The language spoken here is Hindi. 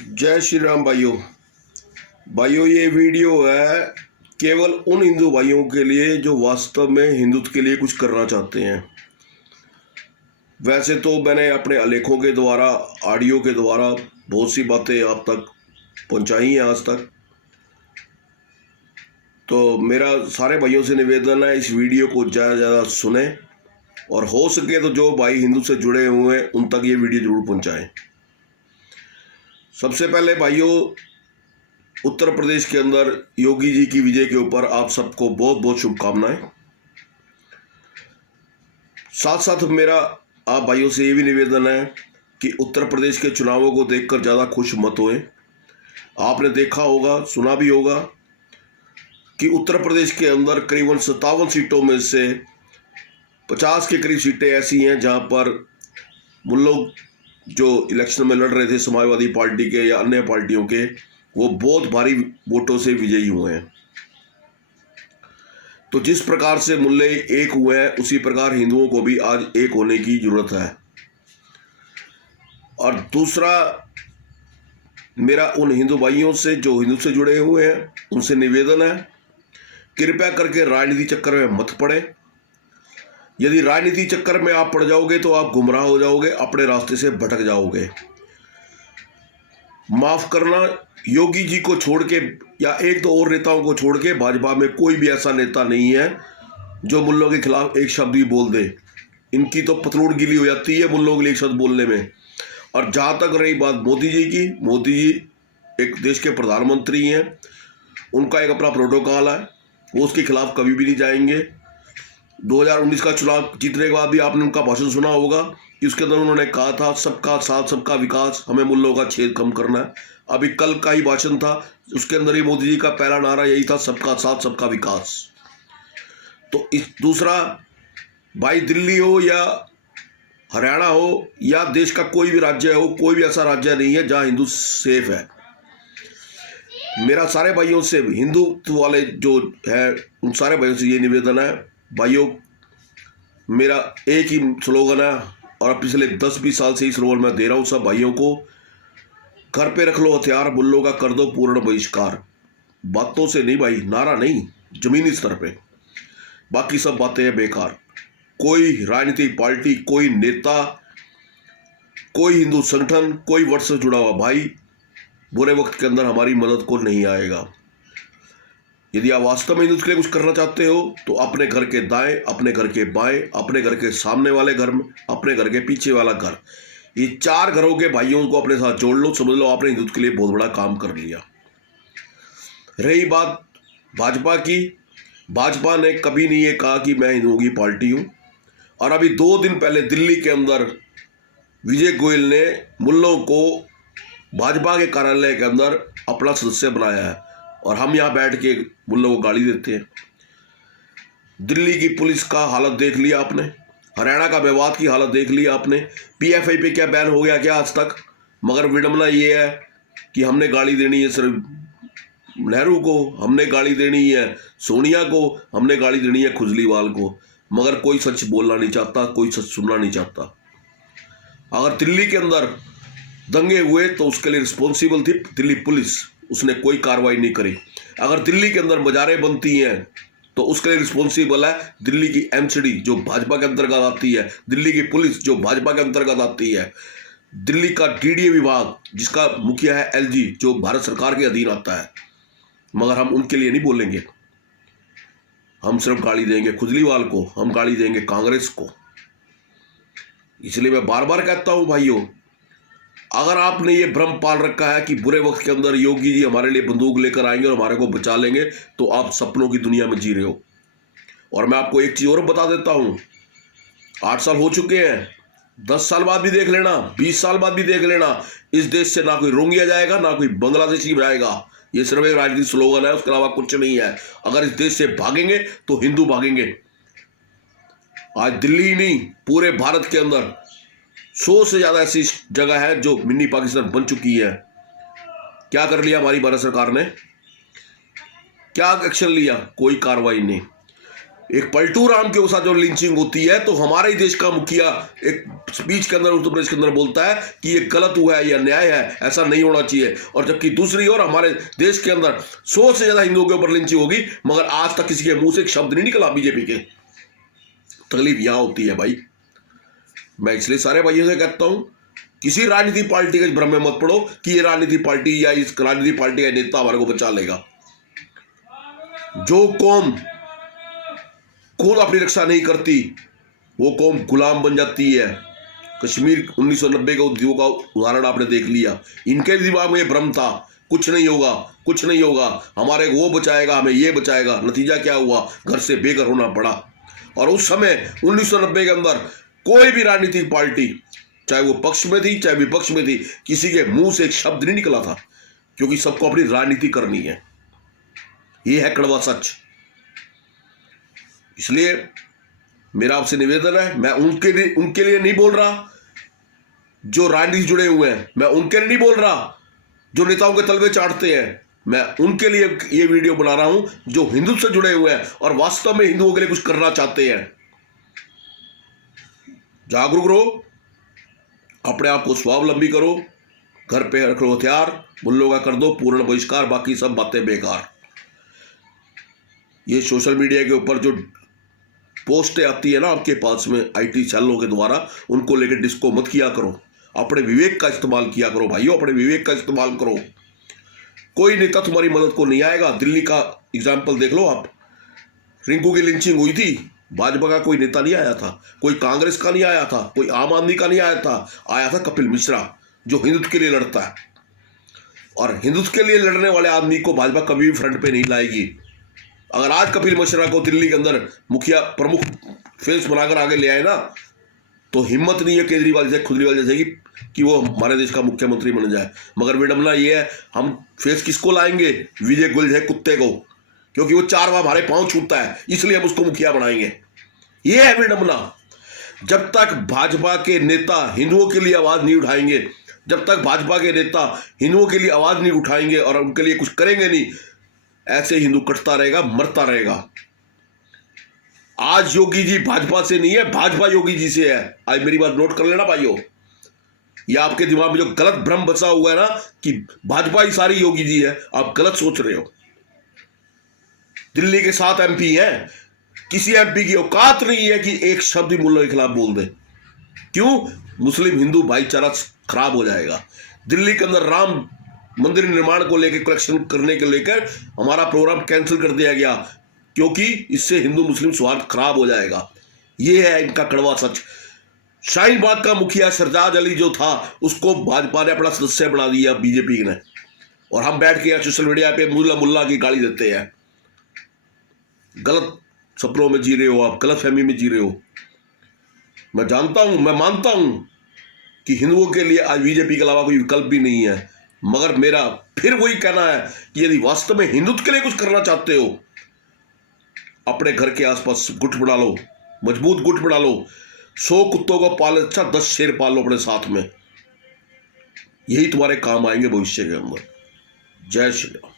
जय श्री राम भाइयों। ये वीडियो है केवल उन हिंदू भाइयों के लिए जो वास्तव में हिंदुत्व के लिए कुछ करना चाहते हैं। वैसे तो मैंने अपने आलेखों के द्वारा, ऑडियो के द्वारा बहुत सी बातें आप तक पहुंचाई हैं आज तक। तो मेरा सारे भाइयों से निवेदन है, इस वीडियो को ज़्यादा से ज़्यादा सुने और हो सके तो जो भाई हिंदू से जुड़े हुए हैं उन तक ये वीडियो ज़रूर पहुंचाएं। सबसे पहले भाइयों, उत्तर प्रदेश के अंदर योगी जी की विजय के ऊपर आप सबको बहुत बहुत शुभकामनाएं। साथ साथ मेरा आप भाइयों से ये भी निवेदन है कि उत्तर प्रदेश के चुनावों को देखकर ज़्यादा खुश मत होएं। आपने देखा होगा, सुना भी होगा कि उत्तर प्रदेश के अंदर करीबन 57 सीटों में से 50 के करीब सीटें ऐसी हैं जहां पर वो लोग जो इलेक्शन में लड़ रहे थे समाजवादी पार्टी के या अन्य पार्टियों के, वो बहुत भारी वोटों से विजयी हुए हैं। तो जिस प्रकार से मुल्ले एक हुए हैं उसी प्रकार हिंदुओं को भी आज एक होने की जरूरत है। और दूसरा, मेरा उन हिंदू भाइयों से जो हिंदू से जुड़े हुए हैं उनसे निवेदन है, कृपया करके राजनीति चक्कर में मत पड़े। यदि राजनीति चक्कर में आप पड़ जाओगे तो आप गुमराह हो जाओगे, अपने रास्ते से भटक जाओगे। माफ करना, योगी जी को छोड़ के या एक दो और नेताओं को छोड़ के भाजपा में कोई भी ऐसा नेता नहीं है जो मुल्लों के खिलाफ एक शब्द भी बोल दे। इनकी तो पतलून गीली हो जाती है मुल्लों के लिए एक शब्द बोलने में। और जहाँ तक रही बात मोदी जी की, मोदी जी एक देश के प्रधानमंत्री हैं, उनका एक अपना प्रोटोकॉल है, वो उसके खिलाफ कभी भी नहीं जाएंगे। 2019 का चुनाव जीतने के बाद भी आपने उनका भाषण सुना होगा कि उसके अंदर उन्होंने कहा था सबका साथ सबका विकास, हमें मुल्लों का छेद कम करना है। अभी कल का ही भाषण था, उसके अंदर ही मोदी जी का पहला नारा यही था, सबका साथ सबका विकास। तो इस दूसरा, भाई दिल्ली हो या हरियाणा हो या देश का कोई भी राज्य हो, कोई भी ऐसा राज्य नहीं है जहां हिंदू सेफ है। मेरा सारे भाइयों से, हिंदुत्व वाले जो है उन सारे भाइयों से ये निवेदन है, भाइयों मेरा एक ही स्लोगन है और पिछले 10-20 साल से ही स्लोगन मैं दे रहा हूँ सब भाइयों को, घर पे रख लो हथियार, मुल्लों का कर दो पूर्ण बहिष्कार। बातों से नहीं भाई, नारा नहीं, जमीनी स्तर पे। बाकी सब बातें हैं बेकार। कोई राजनीतिक पार्टी, कोई नेता, कोई हिंदू संगठन, कोई वर्ष से जुड़ा हुआ भाई बुरे वक्त के अंदर हमारी मदद को नहीं आएगा। यदि आप वास्तव में हिंदुत्व के लिए कुछ करना चाहते हो तो अपने घर के दाएं, अपने घर के बाएं, अपने घर के सामने वाले घर में, अपने घर के पीछे वाला घर, ये 4 घरों के भाइयों को अपने साथ जोड़ लो, समझ लो आपने हिंदुत्व के लिए बहुत बड़ा काम कर लिया। रही बात भाजपा की, भाजपा ने कभी नहीं ये कहा कि मैं हिंदुओं की पार्टी हूं। और अभी 2 दिन पहले दिल्ली के अंदर विजय गोयल ने मुल्लों को भाजपा के कार्यालय के अंदर अपना सदस्य बनाया है और हम यहाँ बैठ के मुल्लों को गाली देते हैं। दिल्ली की पुलिस का हालत देख लिया आपने, हरियाणा का मेवात की हालत देख लिया आपने। पीएफआई पे क्या बैन हो गया क्या आज तक? मगर विडंबना ये है कि हमने गाली देनी है सिर्फ नेहरू को, हमने गाली देनी है सोनिया को, हमने गाली देनी है खुजलीवाल को, मगर कोई सच बोलना नहीं चाहता, कोई सच सुनना नहीं चाहता। अगर दिल्ली के अंदर दंगे हुए तो उसके लिए रिस्पॉन्सिबल थी दिल्ली पुलिस, उसने कोई कार्रवाई नहीं करी। अगर दिल्ली के अंदर मजारें बनती हैं तो उसके लिए रिस्पॉन्सिबल है दिल्ली की एमसीडी जो भाजपा के अंतर्गत आती है, दिल्ली की पुलिस जो भाजपा के अंतर्गत आती है, दिल्ली का डीडीए विभाग जिसका मुखिया है एलजी जो भारत सरकार के अधीन आता है। मगर हम उनके लिए नहीं बोलेंगे, हम सिर्फ गाली देंगे खुजलीवाल को, हम गाली देंगे कांग्रेस को। इसलिए मैं बार बार कहता हूं भाइयों, अगर आपने ये भ्रम पाल रखा है कि बुरे वक्त के अंदर योगी जी हमारे लिए बंदूक लेकर आएंगे और हमारे को बचा लेंगे, तो आप सपनों की दुनिया में जी रहे हो। और मैं आपको एक चीज और बता देता हूं, 8 साल हो चुके हैं, 10 साल बाद भी देख लेना, 20 साल बाद भी देख लेना, इस देश से ना कोई रोंगिया जाएगा ना कोई बांग्लादेशी जाएगा। ये सिर्फ एक राजनीतिक स्लोगन है, उसके अलावा कुछ नहीं है। अगर इस देश से भागेंगे तो हिंदू भागेंगे। आज दिल्ली ही नहीं, पूरे भारत के अंदर 100 से ज्यादा ऐसी जगह है जो मिनी पाकिस्तान बन चुकी है। क्या कर लिया हमारी भारत सरकार ने? क्या एक्शन लिया? कोई कार्रवाई नहीं। एक पलटू राम के साथ जो लिंचिंग होती है, तो हमारे ही देश का मुखिया एक स्पीच के अंदर, उत्तर प्रदेश के अंदर बोलता है कि ये गलत हुआ है या न्याय है, ऐसा नहीं होना चाहिए। और जबकि दूसरी ओर हमारे देश के अंदर 100 से ज्यादा हिंदुओं के ऊपर लिंचिंग होगी, मगर आज तक किसी के मुंह से एक शब्द नहीं निकला बीजेपी के। तकलीफ यहां होती है भाई। मैं इसलिए सारे भाइयों से कहता हूं, किसी राजनीतिक पार्टी के भ्रम में मत पड़ो कि ये राजनीतिक पार्टी या इस राजनीतिक पार्टी का नेता हमारे को बचा लेगा। जो कौम खुद अपनी रक्षा नहीं करती, वो कौम गुलाम बन जाती है। कश्मीर 1990 के उद्योग का उदाहरण आपने देख लिया। इनके दिमाग में ये भ्रम था, कुछ नहीं होगा, कुछ नहीं होगा, हमारे वो बचाएगा, हमें ये बचाएगा। नतीजा क्या हुआ? घर से बेघर होना पड़ा। और उस समय 1990 के अंदर कोई भी राजनीतिक पार्टी, चाहे वो पक्ष में थी चाहे विपक्ष में थी, किसी के मुंह से एक शब्द नहीं निकला था, क्योंकि सबको अपनी राजनीति करनी है। ये है कड़वा सच। इसलिए मेरा आपसे निवेदन है, मैं उनके लिए नहीं बोल रहा जो राजनीति जुड़े हुए हैं, मैं उनके लिए नहीं बोल रहा जो नेताओं के तलवे चाटते हैं, मैं उनके लिए ये वीडियो बना रहा हूं जो हिंदुत्व से जुड़े हुए हैं और वास्तव में हिंदुओं के लिए कुछ करना चाहते हैं। जागरूक रहो, अपने आप को स्वावलंबी करो, घर पे रखो हथियार, मुल्लों का कर दो पूर्ण बहिष्कार, बाकी सब बातें बेकार। ये सोशल मीडिया के ऊपर जो पोस्टें आती है ना आपके पास में आईटी चैनलों के द्वारा, उनको लेकर डिस्को मत किया करो। अपने विवेक का इस्तेमाल किया करो भाइयों, अपने विवेक का इस्तेमाल करो। कोई नेता तुम्हारी मदद को नहीं आएगा। दिल्ली का एग्जाम्पल देख लो आप, रिंकू की लिंचिंग हुई थी, भाजपा का कोई नेता नहीं आया था, कोई कांग्रेस का नहीं आया था, कोई आम आदमी का नहीं आया था कपिल मिश्रा, जो हिंदुत्व के लिए लड़ता है। और हिंदुत्व के लिए लड़ने वाले आदमी को भाजपा कभी भी फ्रंट पे नहीं लाएगी। अगर आज कपिल मिश्रा को दिल्ली के अंदर मुखिया प्रमुख फेस बनाकर आगे ले आए ना, तो हिम्मत नहीं है केजरीवाल जैसे, खुजरीवाल जैसे कि वो हमारे देश का मुख्यमंत्री बन जाए। मगर विडंबना ये है, हम फेस किसको लाएंगे? विजय गोयल जैसे कुत्ते को, क्योंकि वो 4 बार हमारे पांव छूटता है, इसलिए हम उसको मुखिया बनाएंगे। ये है विडंबना। जब तक भाजपा के नेता हिंदुओं के लिए आवाज नहीं उठाएंगे, जब तक भाजपा के नेता हिंदुओं के लिए आवाज नहीं उठाएंगे और उनके लिए कुछ करेंगे नहीं, ऐसे हिंदू कटता रहेगा, मरता रहेगा। आज योगी जी भाजपा से नहीं है, भाजपा योगी जी से है। आज मेरी बात नोट कर लेना भाइयों। या आपके दिमाग में जो गलत भ्रम बसा हुआ है ना कि भाजपा ही सारी योगी जी है, आप गलत सोच रहे हो। दिल्ली के 7 MP हैं, किसी MP की औकात नहीं है कि एक शब्द भी मुल्ला के खिलाफ बोल दे। क्यों? मुस्लिम हिंदू भाईचारा खराब हो जाएगा। दिल्ली के अंदर राम मंदिर निर्माण को लेकर, कलेक्शन करने के लेकर हमारा प्रोग्राम कैंसिल कर दिया गया, क्योंकि इससे हिंदू मुस्लिम सौहार्द खराब हो जाएगा। ये है इनका कड़वा सच। शाहीन बाग का मुखिया सरताज अली जो था, उसको भाजपा ने अपना सदस्य बना दिया बीजेपी ने, और हम बैठ के सोशल मीडिया पे मुल्ला की गाली देते हैं। गलत सपनों में जी रहे हो आप, गलत फहमी में जी रहे हो। मैं जानता हूं, मैं मानता हूं कि हिंदुओं के लिए आज बीजेपी के अलावा कोई विकल्प भी नहीं है, मगर मेरा फिर वही कहना है कि यदि वास्तव में हिंदुत्व के लिए कुछ करना चाहते हो, अपने घर के आसपास गुट बना लो, मजबूत गुट बना लो। 100 कुत्तों को पाल, अच्छा 10 शेर पाल लो अपने साथ में। यही तुम्हारे काम आएंगे भविष्य के अंदर। जय श्री राम।